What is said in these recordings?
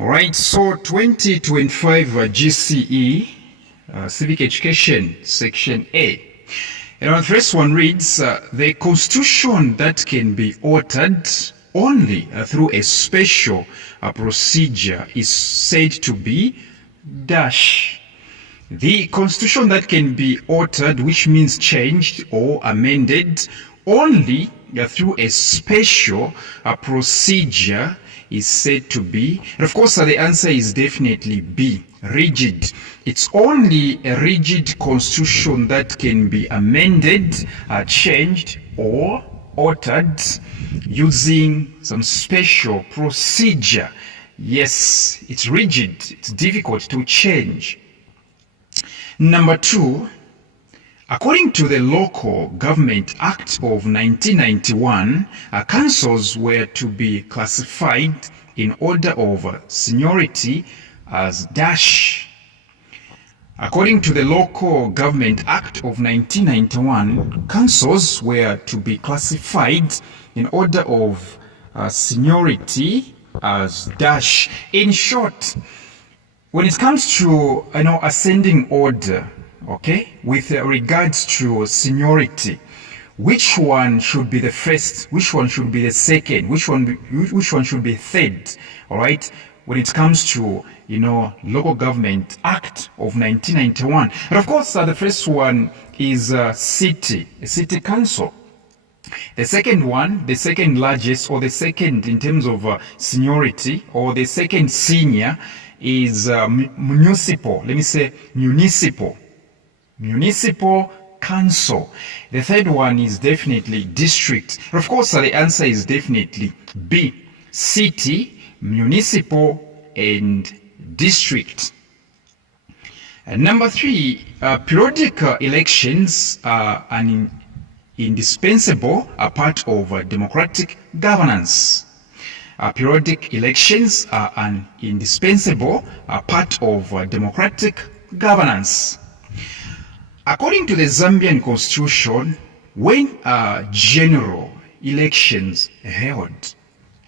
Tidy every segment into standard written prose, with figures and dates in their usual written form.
Alright, so 2025 GCE, Civic Education, Section A. And the first one reads, the constitution that can be altered only through a special procedure is said to be dash. The constitution that can be altered, which means changed or amended, only through a special procedure is said to be, and of course the answer is definitely B, rigid. It's only a rigid constitution that can be amended, changed or altered using some special procedure. Yes, it's rigid, it's difficult to change. Number 2, according to the Local Government Act of 1991, councils were to be classified in order of seniority as dash. According to the Local Government Act of 1991, councils were to be classified in order of seniority as dash. In short, when it comes to ascending order, okay, with regards to seniority, which one should be the first, which one should be the second, which one should be third, all right, when it comes to Local Government Act of 1991. And of course the first one is city council. The second one, the second largest, or the second in terms of seniority, or the second senior is municipal. Let me say municipal council. The third one is definitely district. And of course the answer is definitely B, city, municipal and district. And number 3, periodic elections are an indispensable part of democratic governance. Periodic elections are an indispensable part of democratic governance. According to the Zambian constitution, when are general elections held?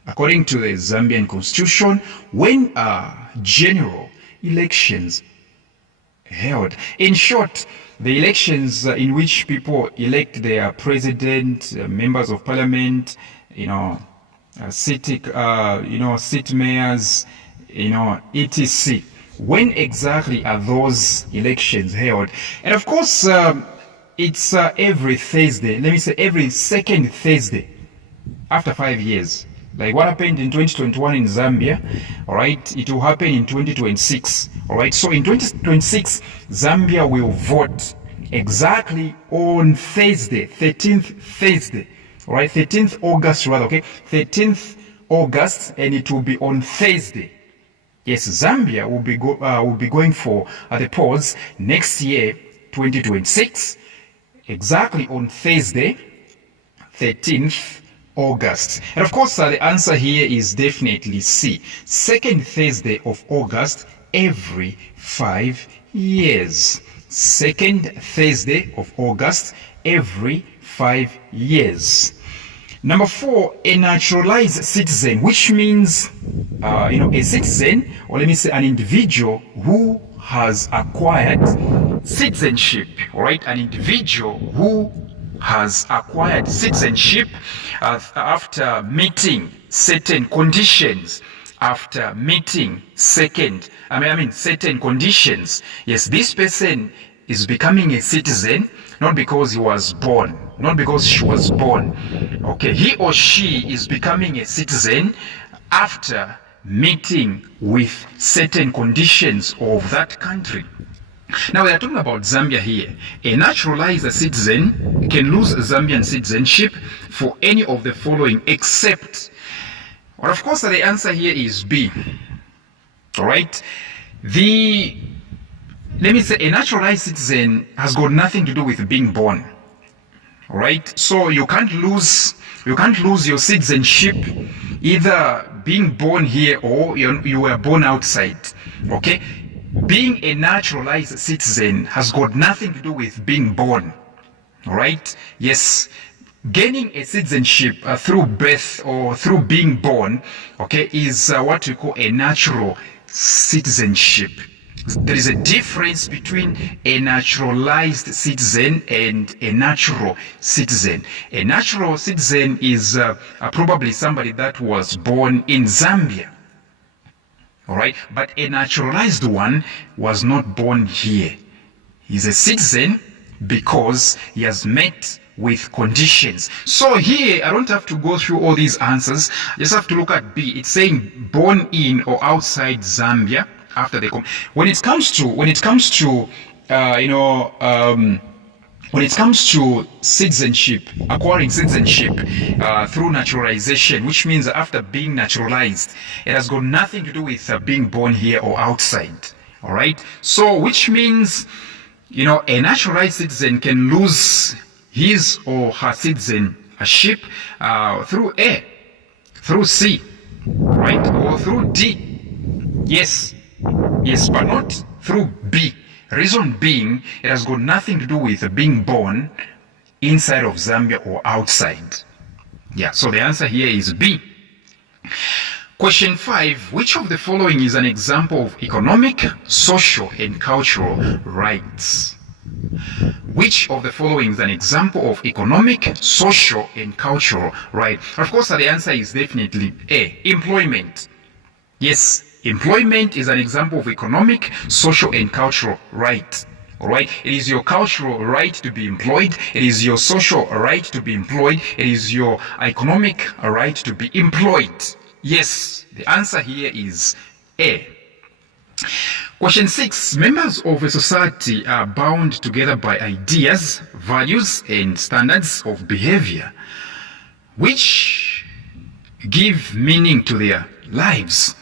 According to the Zambian constitution, when are general elections held? In short, the elections in which people elect their president, members of parliament, city, city mayors, etc. When exactly are those elections held? And of course, it's every Thursday. Let me say every second Thursday after 5 years. Like what happened in 2021 in Zambia, all right, it will happen in 2026, all right. So in 2026, Zambia will vote exactly on Thursday, 13th Thursday, all right, 13th August rather, okay, 13th August, and it will be on Thursday. Yes, Zambia will be going for the polls next year, 2026, exactly on Thursday, 13th August. And of course, the answer here is definitely C, second Thursday of August every 5 years. Second Thursday of August every 5 years. Number 4, a naturalized citizen, which means, a citizen, or let me say an individual who has acquired citizenship, all right? An individual who has acquired citizenship after meeting certain conditions, after meeting certain conditions. Yes, this person is becoming a citizen not because he was born, not because she was born. Okay, he or she is becoming a citizen after meeting with certain conditions of that country. Now we are talking about Zambia here. A naturalized citizen can lose Zambian citizenship for any of the following except, well, of course the answer here is B. All right, let me say a naturalized citizen has got nothing to do with being born. All right, so you can't lose your citizenship either being born here or you were born outside. Okay, being a naturalized citizen has got nothing to do with being born. All right, yes, gaining a citizenship through birth or through being born, okay, is what we call a natural citizenship. There is a difference between a naturalized citizen and a natural citizen. A natural citizen is probably somebody that was born in Zambia. All right, but a naturalized one was not born here. He's a citizen because he has met with conditions. So here, I don't have to go through all these answers. I just have to look at B. It's saying born in or outside Zambia after they come. When it comes to citizenship, acquiring citizenship through naturalization, which means after being naturalized, it has got nothing to do with being born here or outside. All right. So, which means, a naturalized citizen can lose his or her citizenship through A, through C, right, or through D. Yes, but not through B. Reason being, it has got nothing to do with being born inside of Zambia or outside. Yeah, so the answer here is B. Question 5. Which of the following is an example of economic, social, and cultural rights? Which of the following is an example of economic, social, and cultural right? Of course, the answer is definitely A, employment. Yes, employment is an example of economic, social, and cultural right. All right, it is your cultural right to be employed. It is your social right to be employed. It is your economic right to be employed. Yes, the answer here is A. Question 6. Members of a society are bound together by ideas, values, and standards of behavior, which give meaning to their lives.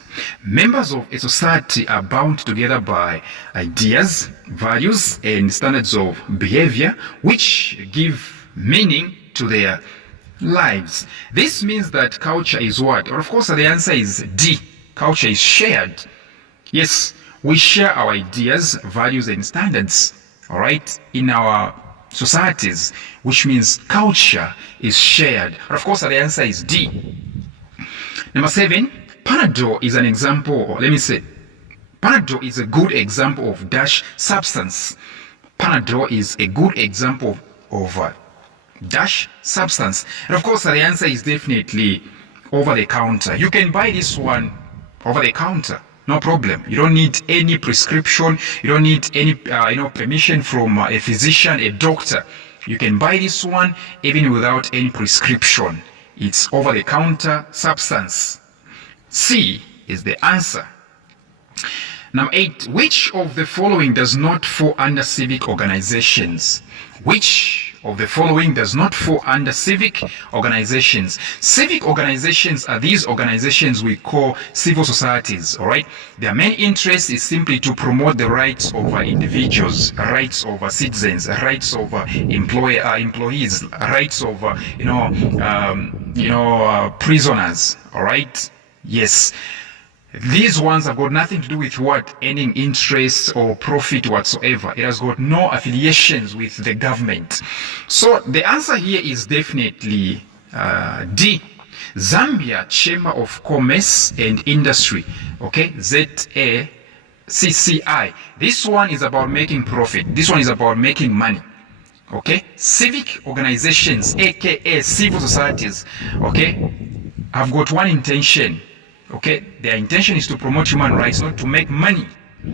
Members of a society are bound together by ideas, values, and standards of behavior, which give meaning to their lives. This means that culture is what? Or of course, the answer is D. Culture is shared. Yes, we share our ideas, values, and standards, all right, in our societies, which means culture is shared. But of course, the answer is D. Number 7, Panadol is an example, or let me say, Panadol is a good example of dash substance. Panadol is a good example of dash substance. And of course, the answer is definitely over the counter. You can buy this one over the counter. No problem. You don't need any prescription. You don't need any, permission from a physician, a doctor. You can buy this one even without any prescription. It's over-the-counter substance. C is the answer. Number 8. Which of the following does not fall under civic organizations? Which of the following does not fall under civic organizations? Civic organizations are these organizations we call civil societies, all right? Their main interest is simply to promote the rights of individuals, rights of citizens, rights of employees, rights of prisoners, all right? Yes. These ones have got nothing to do with what? Earning interest or profit whatsoever. It has got no affiliations with the government. So the answer here is definitely D. Zambia Chamber of Commerce and Industry. Okay, ZACCI. This one is about making profit. This one is about making money. Okay, civic organizations, aka civil societies, okay, have got one intention. Okay, their intention is to promote human rights, not to make money.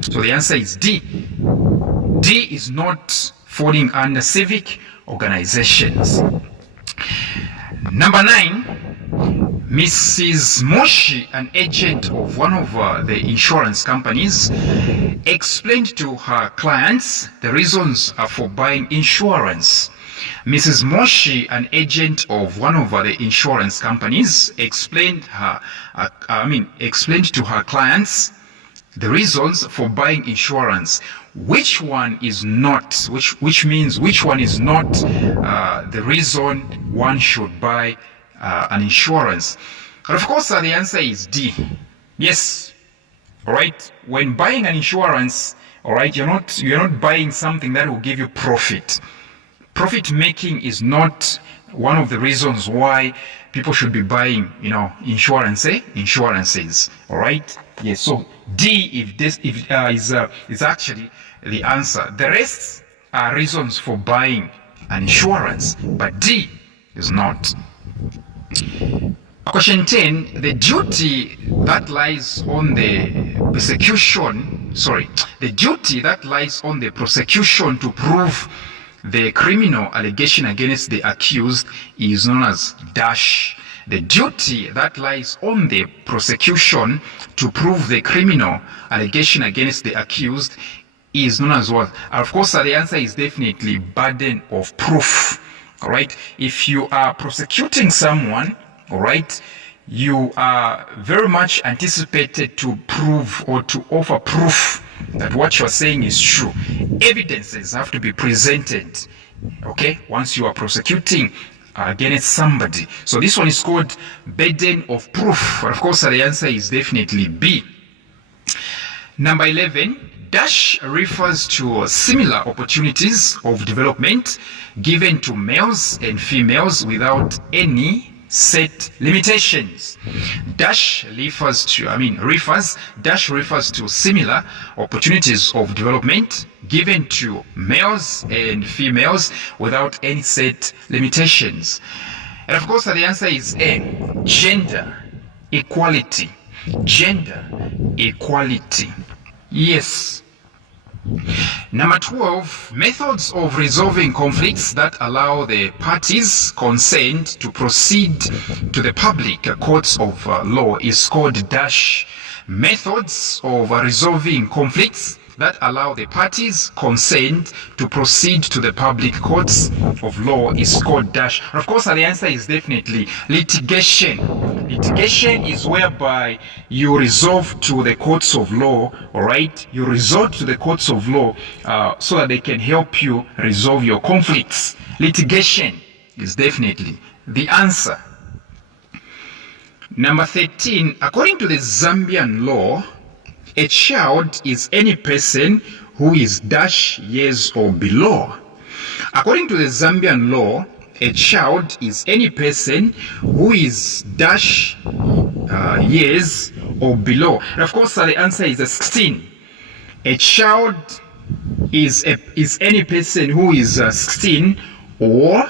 So the answer is D. D is not falling under civic organizations. Number 9, Mrs. Moshi, an agent of one of the insurance companies, explained to her clients the reasons for buying insurance. Mrs. Moshi, an agent of one of the insurance companies, explained to her clients the reasons for buying insurance. Which one is not? Which means which one is not the reason one should buy an insurance? And of course, the answer is D. Yes. All right. When buying an insurance, all right, you're not buying something that will give you profit. Profit making is not one of the reasons why people should be buying, insurances. All right. Yes. So D, is actually the answer. The rest are reasons for buying an insurance, but D is not. Question 10, the duty that lies on the prosecution to prove the criminal allegation against the accused is known as dash. The duty that lies on the prosecution to prove the criminal allegation against the accused is known as what? Of course, the answer is definitely burden of proof. All right. If you are prosecuting someone, all right, you are very much anticipated to prove or to offer proof that what you are saying is true. Evidences have to be presented, okay, once you are prosecuting against somebody. So this one is called burden of proof. But of course, the answer is definitely B. Number 11. Dash refers to similar opportunities of development given to males and females without any set limitations. Dash refers to similar opportunities of development given to males and females without any set limitations. And of course, the answer is A, gender equality. Gender equality. Yes. Number 12, methods of resolving conflicts that allow the parties concerned to proceed to the public courts of law is called dash. Methods of resolving conflicts that allow the parties concerned to proceed to the public courts of law is called dash. Of course, the answer is definitely litigation. Litigation is whereby you resolve to the courts of law, all right? You resort to the courts of law so that they can help you resolve your conflicts. Litigation is definitely the answer. Number 13, according to the Zambian law, a child is any person who is dash years or below. According to the Zambian law, a child is any person who is dash years or below. And of course, the answer is 16. A child is any person who is 16 or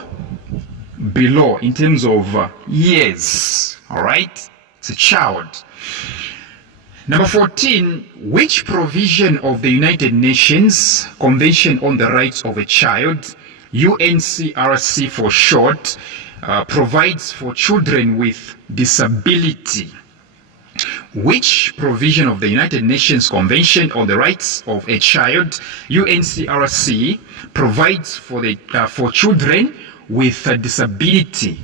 below in terms of years. All right? It's a child. Number 14, which provision of the United Nations Convention on the Rights of a Child, UNCRC for short, provides for children with disability? Which provision of the United Nations Convention on the Rights of a Child, UNCRC, provides for children with a disability?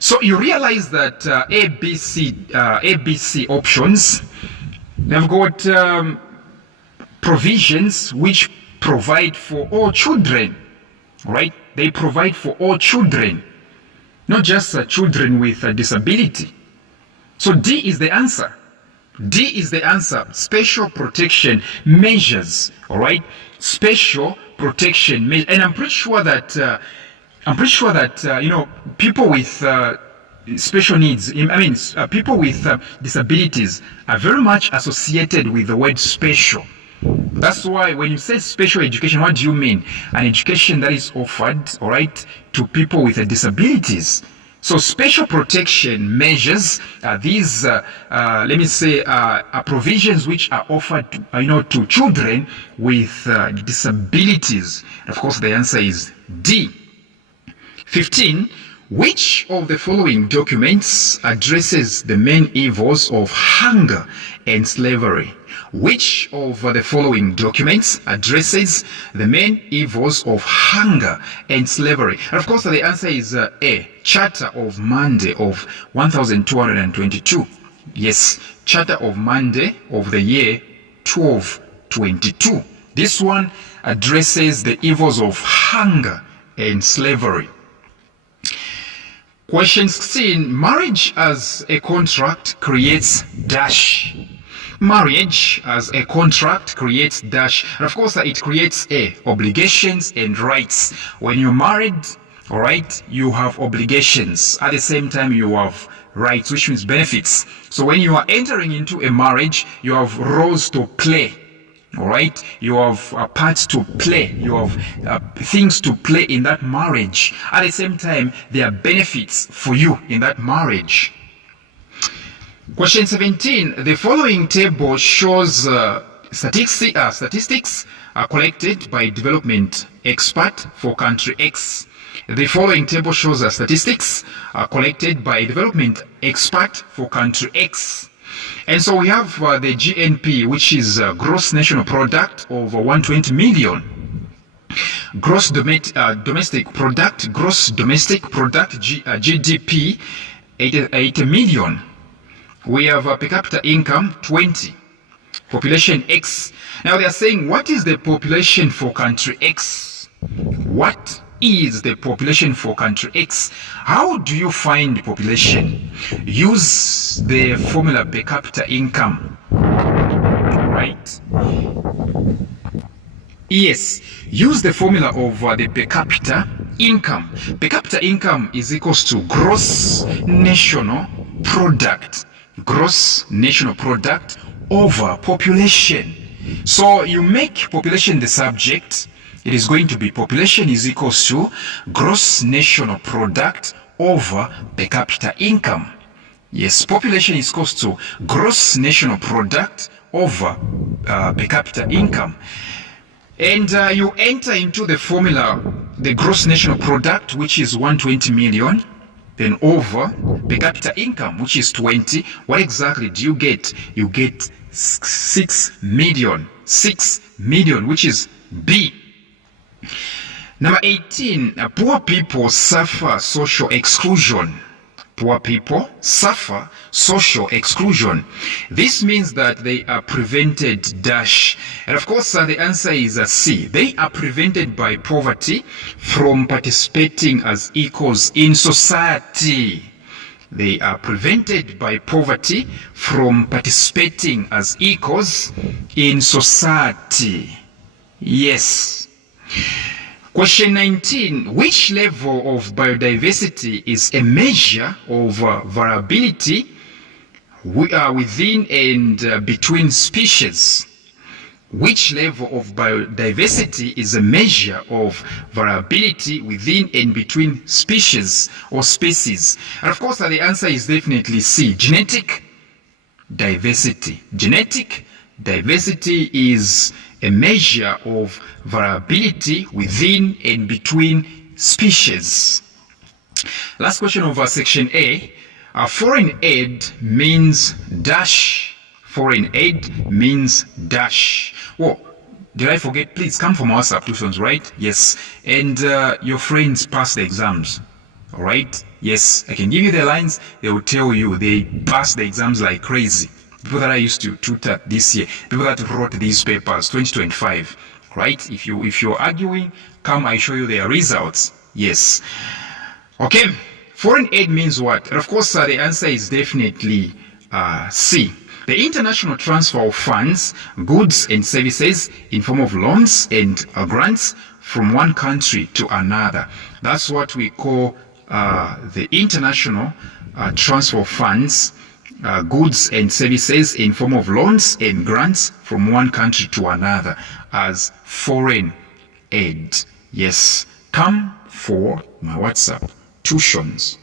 So you realize that ABC options, they've got provisions which provide for all children, right? They provide for all children, not just children with a disability. So D is the answer. D is the answer. Special protection measures, all right? Special protection measures. And I'm pretty sure that people with special needs, people with disabilities are very much associated with the word special. That's why when you say special education, what do you mean? An education that is offered, all right, to people with disabilities. So special protection measures are these, are provisions which are offered, to children with disabilities. Of course, the answer is D. 15. Which of the following documents addresses the main evils of hunger and slavery? Which of the following documents addresses the main evils of hunger and slavery? And of course, the answer is A, Charter of Monday of 1222. Yes, Charter of Monday of the year 1222. This one addresses the evils of hunger and slavery. Question 16, marriage as a contract creates dash. Marriage as a contract creates dash. And of course, it creates A, obligations and rights. When you're married, All right, you have obligations. At the same time, you have rights, which means benefits. So when you are entering into a marriage, you have roles to play. All right, you have a part to play. You have things to play in that marriage. At the same time, there are benefits for you in that marriage. Question 17. The following table shows statistics collected by development expert for country X. The following table shows statistics collected by development expert for country X. And so we have the GNP, which is gross national product of 120 million. Gross domestic product, GDP, 80 million. We have per capita income, 20. Population X. Now they are saying, what is the population for country X? What is the population for country X? How do you find population? Use the formula per capita income. Right? Yes, use the formula of the per capita income. Per capita income is equals to gross national product. Gross national product over population. So you make population the subject. It is going to be population is equals to gross national product over per capita income. Yes, population is equals to gross national product over per capita income. And you enter into the formula, the gross national product, which is 120 million, then over per capita income, which is 20. What exactly do you get? You get 6 million. 6 million, which is B. Number 18, poor people suffer social exclusion. Poor people suffer social exclusion. This means that they are prevented dash. And of course, the answer is C. They are prevented by poverty from participating as equals in society. They are prevented by poverty from participating as equals in society. Yes. Question 19. Which level of biodiversity is a measure of variability within and between species? Which level of biodiversity is a measure of variability within and between species or species? And of course, the answer is definitely C. Genetic diversity. Genetic diversity is a measure of variability within and between species. Last question of section A. Foreign aid means dash. Foreign aid means dash. Whoa, did I forget? Please come from our substitutions, right? Yes. And your friends pass the exams. All right? Yes. I can give you the lines. They will tell you they pass the exams like crazy. People that I used to tutor this year, people that wrote these papers, 2025, right? If you're arguing, come, I show you their results. Yes. Okay. Foreign aid means what? And of course, the answer is definitely C. The international transfer of funds, goods and services in form of loans and grants from one country to another. That's what we call the international transfer of funds, goods and services in form of loans and grants from one country to another as foreign aid. Yes, come for my WhatsApp tuitions.